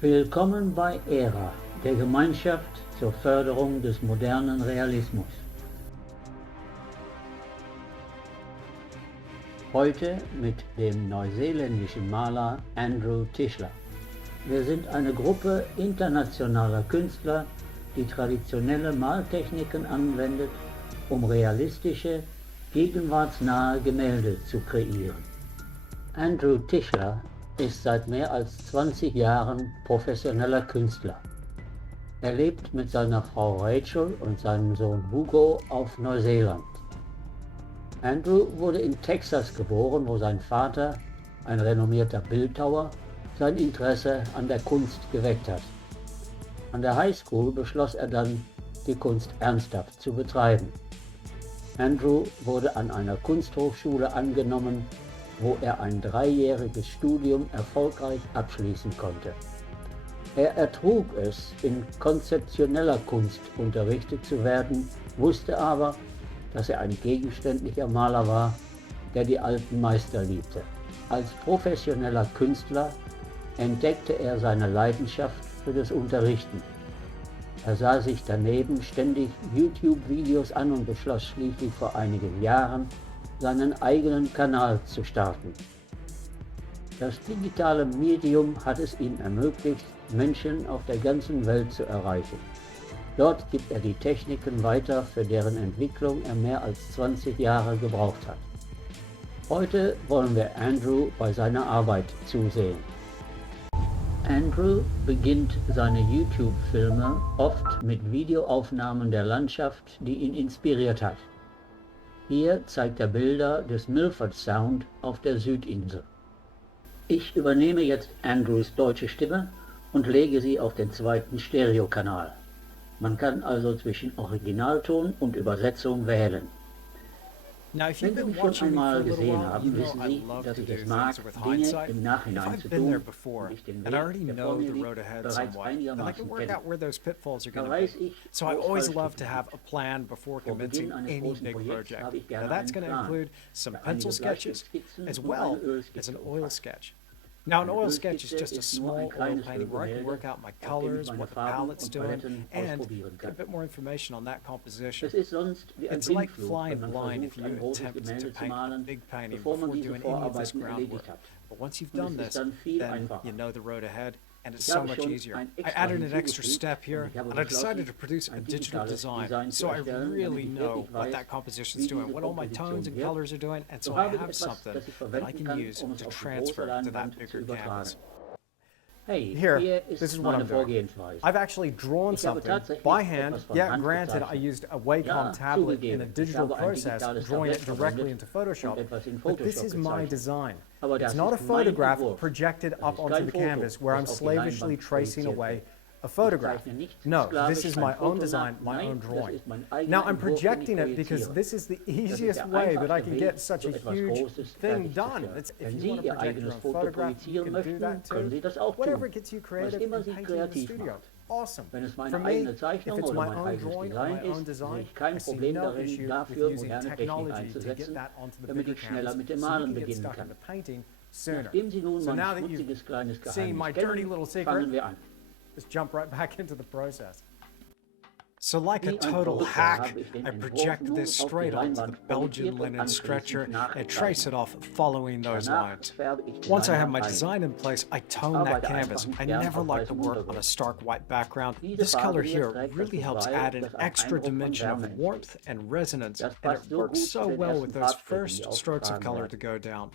Willkommen bei AERA, der Gemeinschaft zur Förderung des modernen Realismus. Heute mit dem neuseeländischen Maler Andrew Tischler. Wir sind eine Gruppe internationaler Künstler, die traditionelle Maltechniken anwendet, um realistische, gegenwartsnahe Gemälde zu kreieren. Andrew Tischler ist seit mehr als 20 Jahren professioneller Künstler. Er lebt mit seiner Frau Rachel und seinem Sohn Hugo auf Neuseeland. Andrew wurde in Texas geboren, wo sein Vater, ein renommierter Bildhauer, sein Interesse an der Kunst geweckt hat. An der High School beschloss er dann, die Kunst ernsthaft zu betreiben. Andrew wurde an einer Kunsthochschule angenommen, wo er ein 3-jähriges Studium erfolgreich abschließen konnte. Er ertrug es, in konzeptioneller Kunst unterrichtet zu werden, wusste aber, dass er ein gegenständlicher Maler war, der die alten Meister liebte. Als professioneller Künstler entdeckte er seine Leidenschaft für das Unterrichten. Er sah sich daneben ständig YouTube-Videos an und beschloss schließlich vor einigen Jahren, seinen eigenen Kanal zu starten. Das digitale Medium hat es ihm ermöglicht, Menschen auf der ganzen Welt zu erreichen. Dort gibt er die Techniken weiter, für deren Entwicklung er mehr als 20 Jahre gebraucht hat. Heute wollen wir Andrew bei seiner Arbeit zusehen. Andrew beginnt seine YouTube-Filme oft mit Videoaufnahmen der Landschaft, die ihn inspiriert hat. Hier zeigt er Bilder des Milford Sound auf der Südinsel. Ich übernehme jetzt Andrews deutsche Stimme und lege sie auf den zweiten Stereokanal. Man kann also zwischen Originalton und Übersetzung wählen. Wenn Sie mich schon einmal gesehen haben, wissen Sie, dass ich es mag, Dinge im Nachhinein zu tun und ich den Weg, der vor mir liegt, bereits einigermaßen kenne. Da weiß ich, So I always love to have a plan before Vor commencing Beginn eines any großen big Projekts project. habe ich Now gerne that's going einen to Plan. include some Für pencil einige sketches Bleistiftskizzen as und well eine as Ölskizze an oil umfasst. sketch. Now an Eine oil sketch is Ölskizze just a ist nur small ein oil kleines painting where I can Ölgemälde, work out my auf dem ich colors, meine what the Farben palette's und doing, Paletten and ausprobieren get a kann. bit more information on that composition. Es ist sonst wie ein It's like Blindflug, flying wenn man blind if versucht, ein you großes attempt to Gemälde zu paint a malen, big painting bevor man before diese doing any of this Vorarbeiten erledigt groundwork. hat. But once you've Und done es ist this, dann viel then einfacher. you know the road ahead, and it's Ich so habe much schon easier. ein I extra added an extra hinzugefügt step here, und ich habe and I decided to beschlossen, produce a ein digital digitales design, Design so zu I erstellen, really damit ich know wirklich what weiß, that composition's wie doing, diese what all my Komposition tones and wirkt. colors are doing, and so So I habe ich have etwas, something das ich that I verwenden can kann, use um es to auf die große transfer to that Leinwand zu bigger übertragen. canvas. Hey, Here, hier this ist is what meine I'm doing. Vorgehensweise. I've actually drawn Ich habe something tatsächlich by etwas hand. von Yeah, Hand granted, I gezeichnet. used a Wacom Ja, tablet in a zugegeben, ich digital habe ein process, digitales drawing it Tablett directly verwendet into Photoshop, und etwas in but this Photoshop is my gezeichnet. design. Aber It's das not a ist mein photograph Entwurf. projected Das up ist onto kein the Foto, canvas where I'm das auf die slavishly Leinwand tracing projiziert away wird. a photograph. Ich zeichne nicht No, sklavisch this is ein my Foto own design, nach. my Nein, own das drawing. ist mein eigener Now I'm Entwurf, den ich projecting it because projiziere. this is the Das ist easiest der way that I einfachste can get Weg, such so a etwas huge Großes thing done. fertigzustellen. It's, if Wenn you Sie want to Ihr project your eigenes own Foto photograph, you projizieren can do möchten, that können too. Sie das auch Whatever tun. gets you Was creative immer and Sie painting in the kreativ studio. macht. Awesome. Wenn es For meine me, eigene if Zeichnung it's oder my mein own eigenes drawing or Design my own ist, sehe design, ich kein I see Problem no darin, issue with dafür using moderne Technik technology to get einzusetzen, that onto the damit bigger ich schneller canvas mit dem so you Malen can get beginnen stuck in kann. the painting sooner. Nachdem Sie nun So mein now that you've schmutziges kleines seen my Geheimnis dirty kennen, little secret, fangen wir an. let's jump right back into the process. So like a Wie ein total Verrückter hack, habe ich den I Entwurf project nun this auf die straight onto the Leinwand Belgian projiziert und linen stretcher anschließend and trace it off following those Danach lines. färbe ich die Once I have Leinwand my ein. design in place, I tone that Arbeite canvas. einfach I gern never auf like to weißem work on a Untergrund. stark white background. Diese This color Farbe hier here trägt really dazu helps bei, add an dass ein extra Eindruck von dimension Wärme of entsteht. warmth and resonance, Das and passt it so works gut so zu den well ersten with those Farbstrichen, first die strokes of aufgetragen color werden. to go down.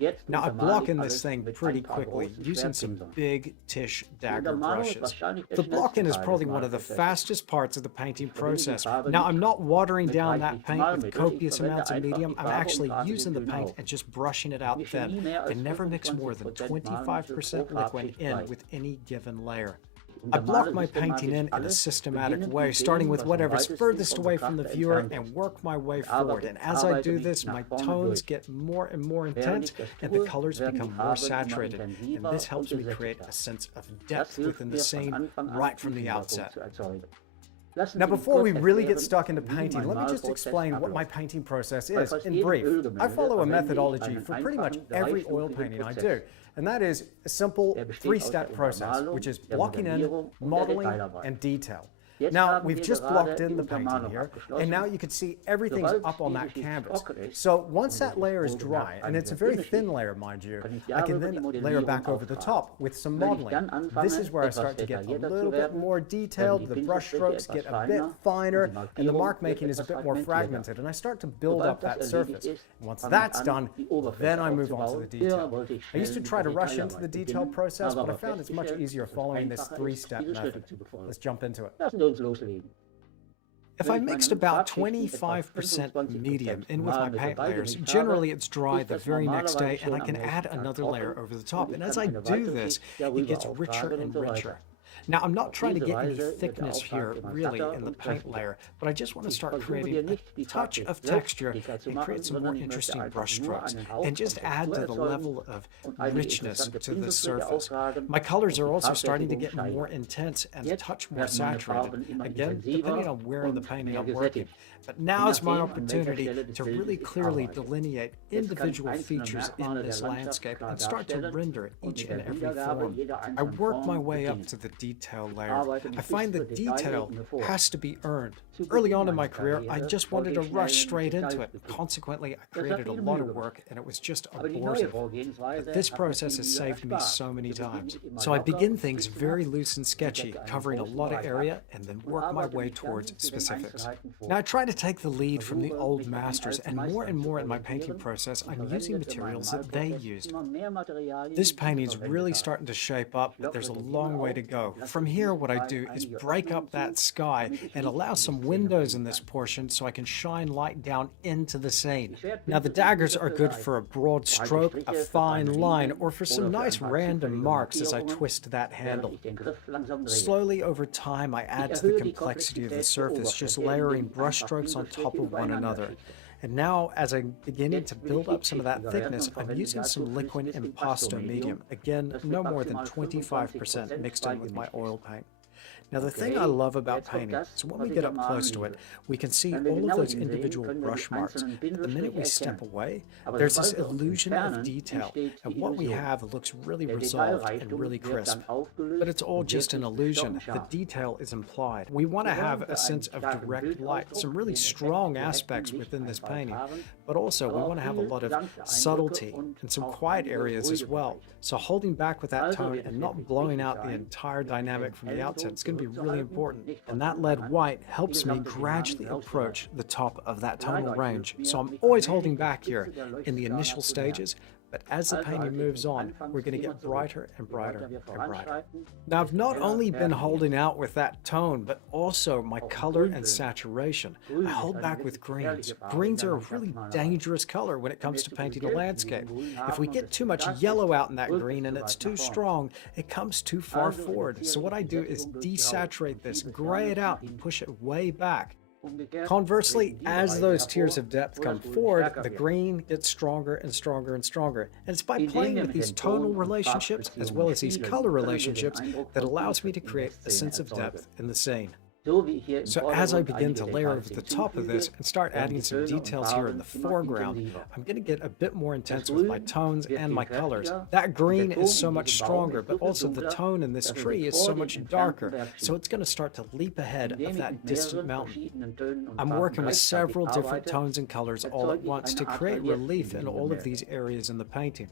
Jetzt Now I untermale block ich in this alles thing mit pretty ein paar quickly großen using some Schwertpinsern. big Tisch Die dagger Untermalung ist brushes. wahrscheinlich der The schnellste blocking is Teil des probably one of the Malprozesses. fastest parts of the painting Ich verwende die process. Farbe Now nicht I'm not watering mit down that reichlich paint with Malmittel, ich copious verwende amounts of einfach medium. die I'm Farbe und actually trage sie using the dünn paint auf. and just brushing it Ich out mische nie thin. mehr I als never mix more than 25% Malmittel 25% pro liquid Farbschicht in bei. with any given layer. Ich I block untermale my painting in a alles, systematic beginnend way, mit starting dem, with was am whatever's weitesten furthest vom away from the Betrachter viewer entfernt and ist. work my way Ich forward. And as I arbeite do mich this, nach my vorne tones durch. get more and more Während intense ich das and the tue, colors werden die become more Farben immer saturated. And intensiver this helps und me create gesättigter. a sense of Das depth hilft within the mir von scene Anfang an, right from the Tiefenwirkung outset. zu erzeugen. Lassen Now, Sie mich before we kurz really get erklären, stuck into wie painting, mein let me just Malprozess explain what my abläuft. painting process Bei is fast in jedem brief. I Ölgemälde follow a verwende ich methodology einen for pretty much einfachen, every oil dreistufigen painting I Prozess. do. and that is a simple three-step process, which is blocking in, modeling, and detail. Now, we've just blocked in the painting here, and now you can see everything's up on that canvas. So once that layer is dry, and it's a very thin layer, mind you, I can then layer back over the top with some modeling. This is where I start to get a little bit more detailed, the brush strokes get a bit finer, and the mark making is a bit more fragmented, and I start to build up that surface. And once that's done, then I move on to the detail. I used to try to rush into the detail process, but I found it's much easier following this three-step method. Let's jump into it. If I mixed about 25% medium in with my paint layers, generally it's dry the very next day and I can add another layer over the top. And as I do this, it gets richer and richer. Now, I'm not trying to get any thickness here, really, in the paint layer, but I just want to start creating a touch of texture and create some more interesting brush strokes, and just add to the level of richness to the surface. My colors are also starting to get more intense and a touch more saturated, again, depending on where in the painting I'm working. But now is my opportunity to really clearly delineate individual features in this landscape and start to render each and every form. I work my way up to the detail layer. I find the detail has to be earned. Early on in my career, I just wanted to rush straight into it. Consequently, I created a lot of work and it was just abortive. But this process has saved me so many times. So I begin things very loose and sketchy, covering a lot of area, and then work my way towards specifics. Now, I try to take the lead from the old masters, and more in my painting process, I'm using materials that they used. This painting's really starting to shape up, but there's a long way to go. From here, what I do is break up that sky and allow some windows in this portion so I can shine light down into the scene. Now, the daggers are good for a broad stroke, a fine line, or for some nice random marks as I twist that handle. Slowly over time, I add to the complexity of the surface, just layering brush strokes on top of one another. And now, as I'm beginning to build up some of that thickness, I'm using some liquid impasto medium. Again, no more than 25% mixed in with my oil paint. Now, the thing I love about painting is when we get up close to it, we can see all of those individual brush marks. But the minute we step away, there's this illusion of detail, and what we have looks really resolved and really crisp. But it's all just an illusion. The detail is implied. We want to have a sense of direct light, some really strong aspects within this painting, but also we want to have a lot of subtlety and some quiet areas as well. So holding back with that tone and not blowing out the entire dynamic from the outset is going to be really important. And that lead white helps me gradually approach the top of that tonal range. So I'm always holding back here in the initial stages, but as the painting moves on, we're going to get brighter and brighter and brighter. Now, I've not only been holding out with that tone, but also my color and saturation. I hold back with greens. Greens are a really dangerous color when it comes to painting a landscape. If we get too much yellow out in that green and it's too strong, it comes too far forward. So what I do is desaturate this, gray it out, and push it way back. Conversely, as those tiers of depth come forward, the green gets stronger and stronger and stronger. And it's by playing with these tonal relationships as well as these color relationships that allows me to create a sense of depth in the scene. So as I begin to layer over the top of this and start adding some details here in the foreground, I'm going to get a bit more intense with my tones and my colors. That green is so much stronger, but also the tone in this tree is so much darker, so it's going to start to leap ahead of that distant mountain. I'm working with several different tones and colors all at once to create relief in all of these areas in the painting.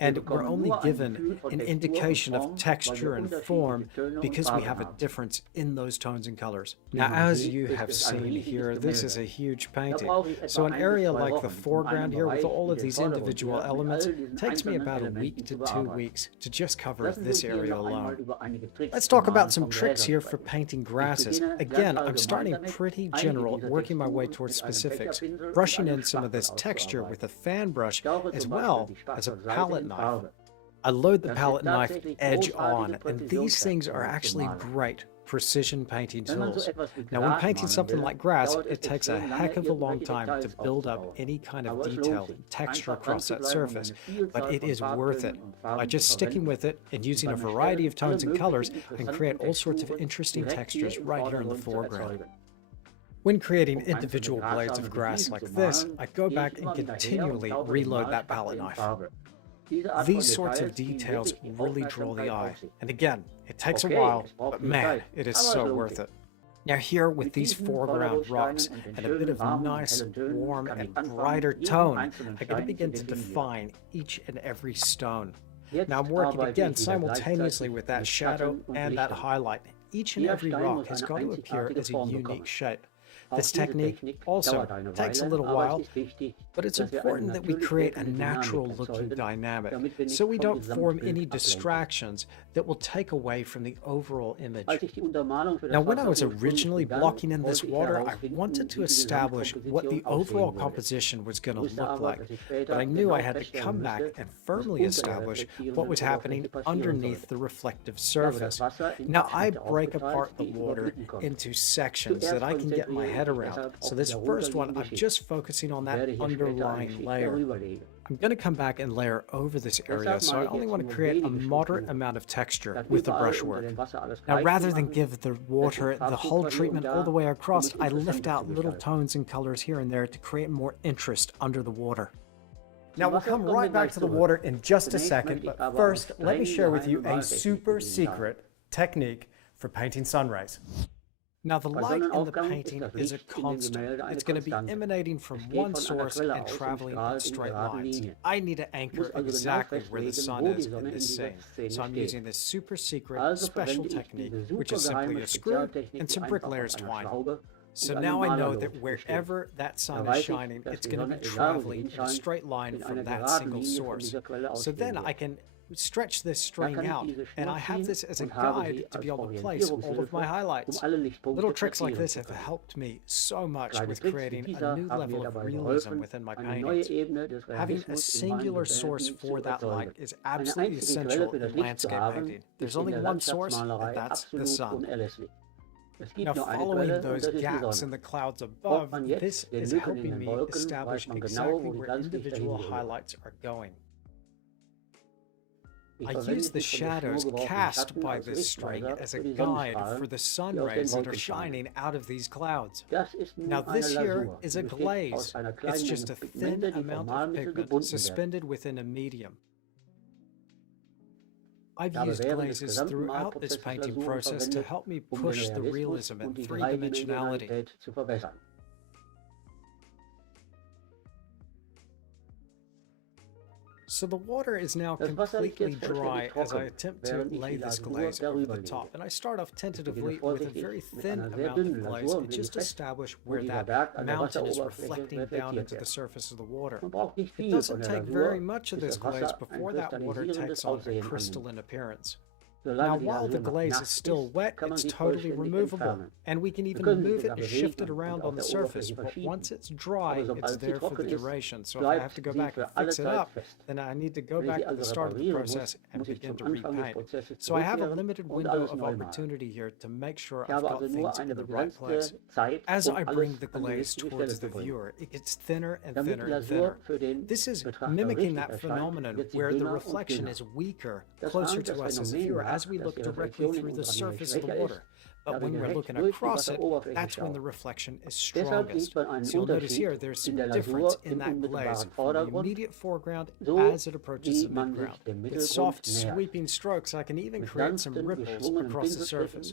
And we're only given an indication of texture and form because we have a difference in those tones and colors. Now, as you have seen here, this is a huge painting. So an area like the foreground here with all of these individual elements takes me about a week to 2 weeks to just cover this area alone. Let's talk about some tricks here for painting grasses. Again, I'm starting pretty general, working my way towards specifics, brushing in some of this texture with a fan brush as well as a palette knife. I load the palette knife edge on, and these things are actually great precision painting tools. Now, when painting something like grass, it takes a heck of a long time to build up any kind of detail and texture across that surface, but it is worth it. By just sticking with it and using a variety of tones and colors, I can create all sorts of interesting textures right here in the foreground. When creating individual blades of grass like this, I go back and continually reload that palette knife. These sorts of details really draw the eye. And again, it takes a while, but man, it is so worth it. Now here, with these foreground rocks and a bit of nice, warm, and brighter tone, I'm going to begin to define each and every stone. Now I'm working again simultaneously with that shadow and that highlight. Each and every rock has got to appear as a unique shape. This technique also takes a little while, but it's important that we create a natural-looking dynamic so we don't form any distractions that will take away from the overall image. Now, when I was originally blocking in this water, I wanted to establish what the overall composition was going to look like, but I knew I had to come back and firmly establish what was happening underneath the reflective surface. Now, I break apart the water into sections that I can get my head around. So this first one, I'm just focusing on that underlying layer. I'm going to come back and layer over this area, so I only want to create a moderate amount of texture with the brushwork. Now, rather than give the water the whole treatment all the way across, I lift out little tones and colors here and there to create more interest under the water. Now we'll come right back to the water in just a second, but first, let me share with you a super secret technique for painting sun rays. Now the light in the painting is a constant. It's going to be emanating from one source and traveling in straight lines. I need to anchor exactly where the sun is in this scene. So I'm using this super secret special technique, which is simply a screw and some bricklayers twine. So now I know that wherever that sun is shining, it's going to be traveling in a straight line from that single source. So then I can stretch this string out, and I have this as a guide to be able to place all of my highlights. Little tricks like this have helped me so much with creating a new level of realism within my paintings. Having a singular source for that light is absolutely essential in landscape painting. There's only one source, and that's the sun. Now, following those gaps in the clouds above, this is helping me establish exactly where individual highlights are going. I use the shadows cast by this string as a guide for the sun rays that are shining out of these clouds. Now this here is a glaze. It's just a thin amount of pigment suspended within a medium. I've used glazes throughout this painting process to help me push the realism and three-dimensionality. So the water is now completely dry as I attempt to lay this glaze over the top. And I start off tentatively with a very thin amount of glaze and just establish where that mountain is reflecting down into the surface of the water. It doesn't take very much of this glaze before that water takes on a crystalline appearance. Now, while the glaze is still wet, it's totally removable, and we can even move it and shift it around on the surface, but once it's dry, it's there for the duration. So if I have to go back and fix it up, then I need to go back to the start of the process and begin to repaint. So I have a limited window of opportunity here to make sure I've got things in the right place. As I bring the glaze towards the viewer, it gets thinner and thinner and thinner. This is mimicking that phenomenon where the reflection is weaker, closer to us as a viewer, as we look directly through the surface of the water. But when we're looking across it, that's when the reflection is strongest. So you'll notice here there's some difference in that glaze from the immediate foreground as it approaches the midground. With soft, sweeping strokes, I can even create some ripples across the surface.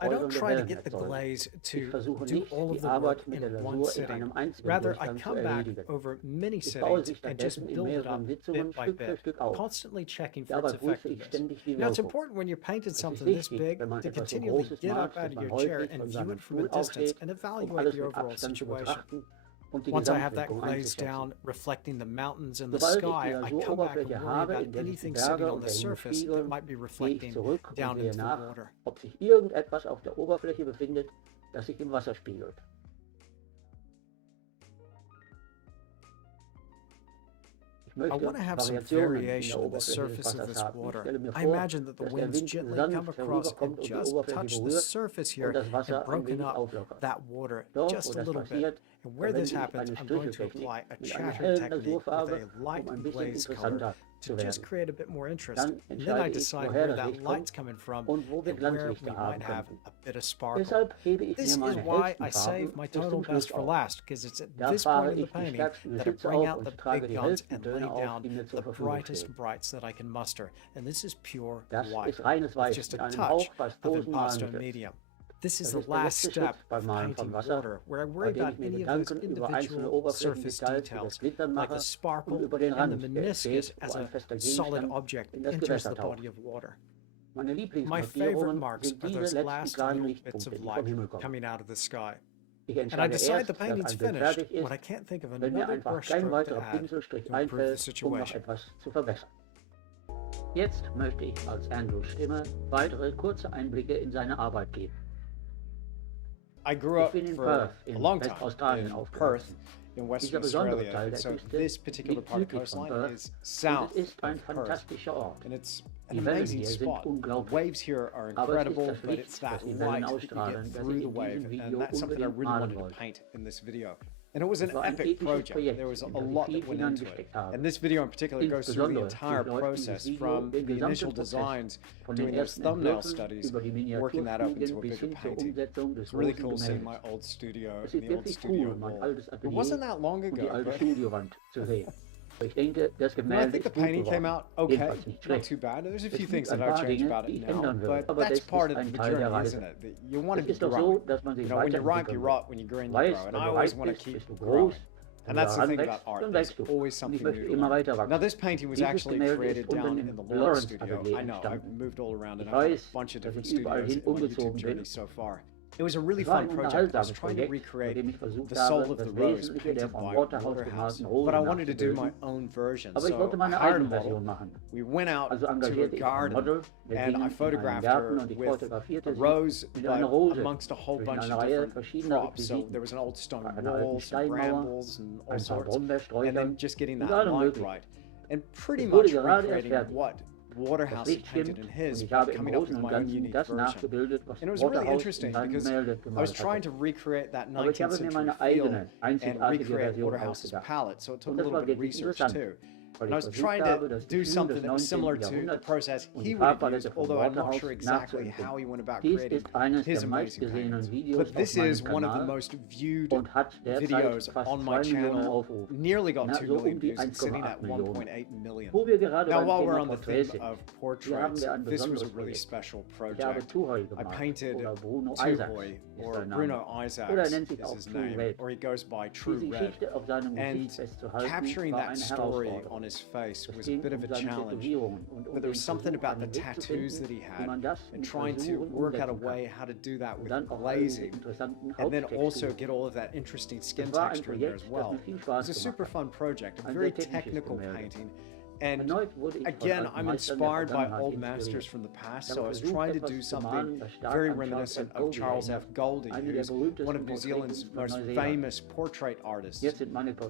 I don't try to get the glaze to do all of the work in one sitting. Rather, I come back over many sittings and just build it up bit by bit, constantly checking for its effectiveness. Now, it's important when you're painting something this big to continually get up out of your chair and view it from a distance and evaluate the overall situation. Once I have that glaze down, reflecting the mountains and the sky, I come back and worry about anything sitting on the surface that might be reflecting down into the water. I want to have some variation in the surface of this water. I imagine that the winds gently come across and just touch the surface here and broken up that water just a little bit. And where this happens, I'm going to apply a chatter technique with a light and blaze color to just create a bit more interest. And then I decide where that light's coming from and where we might have a bit of sparkle. This is why I save my total best for last, because it's at this point in the painting that I bring out the big guns and lay down the brightest brights that I can muster. And this is pure white, with just a touch of impasto medium. This is the last step of painting water, where I worry about any of those individual surface details, like the sparkle and the meniscus as a solid object enters the body of water. My favorite marks are those last little bits of light coming out of the sky. And I decide the painting's finished when I can't think of another brushstroke to add to improve the situation. Jetzt möchte ich als Andrews Stimme weitere kurze Einblicke in seine Arbeit geben. I grew up for a long time in Perth, in Western Australia, so this particular part of the coastline is south of Perth, and it's an amazing spot. The waves here are incredible, but it's that light that you get through the wave, and that's something I really wanted to paint in this video. And it was an epic project. There was a lot that went into it. And this video in particular goes through the entire process, from the initial designs, doing those thumbnail studies, working that up into a bigger painting. It's really cool seeing my old studio and the old studio wall. It wasn't that long ago, but I think the painting came out okay, not too bad. There's a few things that I've changed about it now, but that's part of the journey, isn't it? That you want to be ripe. You know, when you're ripe, you're rot. When you grow, you grow. And I always want to keep growing. And that's the thing about art. There's always something new to learn. Now, this painting was actually created down in the Lawrence studio. I know, I've moved all around, and I've had a bunch of different studios in my YouTube journey so far. It was a really fun project. I was trying to recreate the soul of the rose painted by Waterhouse, but I wanted to do my own version, so I hired a model. We went out to a garden, and I photographed her with a rose, but amongst a whole bunch of different crops. So there was an old stone wall, some brambles, and all sorts, and then just getting that light right, and pretty much recreating what Waterhouse painted in his, but coming up with my own unique version. And it was really interesting because I was trying to recreate that 19th century feel and recreate Waterhouse's palette, so it took a little bit of research too. And I was trying to do something that was similar to the process he would have used, although I'm not sure exactly how he went about creating his amazing paintings. But this is one of the most viewed videos on my channel. Nearly got 2 million views and sitting at 1.8 million. Now, while we're on the theme of portraits, this was a really special project. I painted Tuhoy, or Bruno Isaac is his name, or he goes by True Red. And capturing that story on his face was a bit of a challenge, but there was something about the tattoos that he had, and trying to work out a way how to do that with glazing, and then also get all of that interesting skin texture in there as well. It was a super fun project, a very technical painting. And again, I'm inspired by old masters from the past, so I was trying to do something very reminiscent of Charles F. Golding, who's one of New Zealand's most famous portrait artists.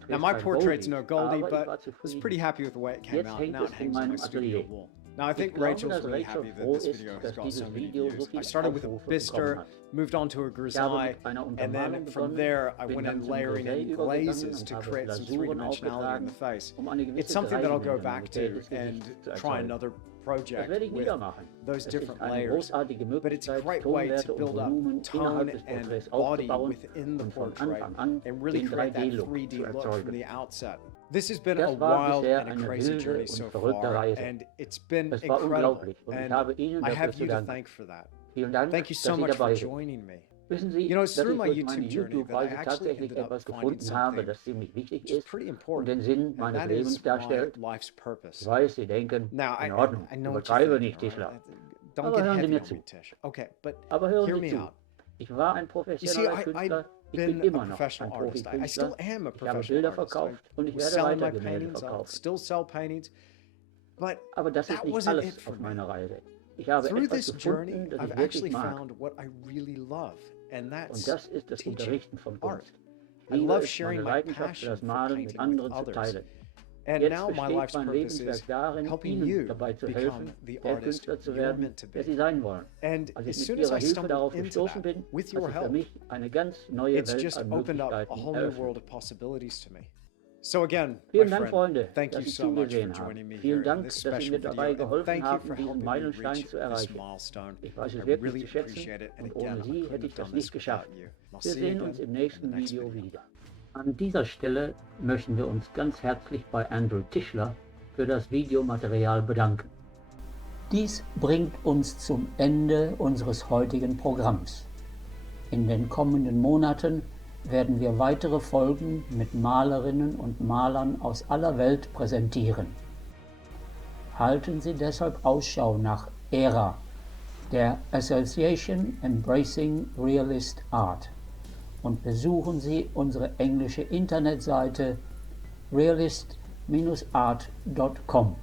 Now, my portrait's no Goldie, but I was pretty happy with the way it came out, and now it hangs on my studio wall. Now, I think Rachel's really happy that this video has got so many views. I started with a Bister, moved on to a grisaille, and then from there I went in layering in glazes to create some three-dimensionality in the face. It's something that I'll go back to and try another project with those different layers, but it's a great way to build up tone and body within the portrait and really create that 3D look from the outset. This has been a wild and a crazy journey so far, and it's been incredible, and I have you to thank for that. Thank you so much for joining me. You know, it's through my YouTube journey that I actually ended up finding something which is pretty important, and that is my life's purpose. Now, I know what you're thinking, right? Don't get heavy on me, Tish. Okay, but hear me out. You see, I've been a professional artist. I still am a professional artist. I was selling my paintings. I'll still sell paintings. But that wasn't it for me. Through this journey, I've actually found what I really love, and that's teaching art. I love sharing my passion for painting with others. And Jetzt now my besteht life's mein purpose is Lebenswerk darin, helping Ihnen you dabei zu become helfen, the der artist Künstler zu you're werden, meant to der be. Sie sein wollen. And Als as ich soon mit as I Ihrer Hilfe stumbled darauf into gestoßen that, bin, with hat your sich für help, mich eine ganz neue it's Welt just an opened up a Möglichkeiten whole new eröffnet. world of possibilities to me. So again, my Vielen Dank, friend, Freunde, thank dass you Sie so much for zugesehen haben. joining me here Vielen in Dank, this dass Sie special mir dabei video, and geholfen thank you haben, for diesen helping me Meilenstein reach zu this erreichen. milestone. Ich weiß es I wirklich really zu schätzen appreciate it, and und again, ohne I Sie couldn't hätte ich have done das nicht this without geschafft. you. I'll Wir see you sehen again uns im in the nächsten next Video video. wieder. An dieser Stelle möchten wir uns ganz herzlich bei Andrew Tischler für das Videomaterial bedanken. Dies bringt uns zum Ende unseres heutigen Programms. In den kommenden Monaten werden wir weitere Folgen mit Malerinnen und Malern aus aller Welt präsentieren. Halten Sie deshalb Ausschau nach AERA, der Association Embracing Realist Art, und besuchen Sie unsere englische Internetseite realist-art.com.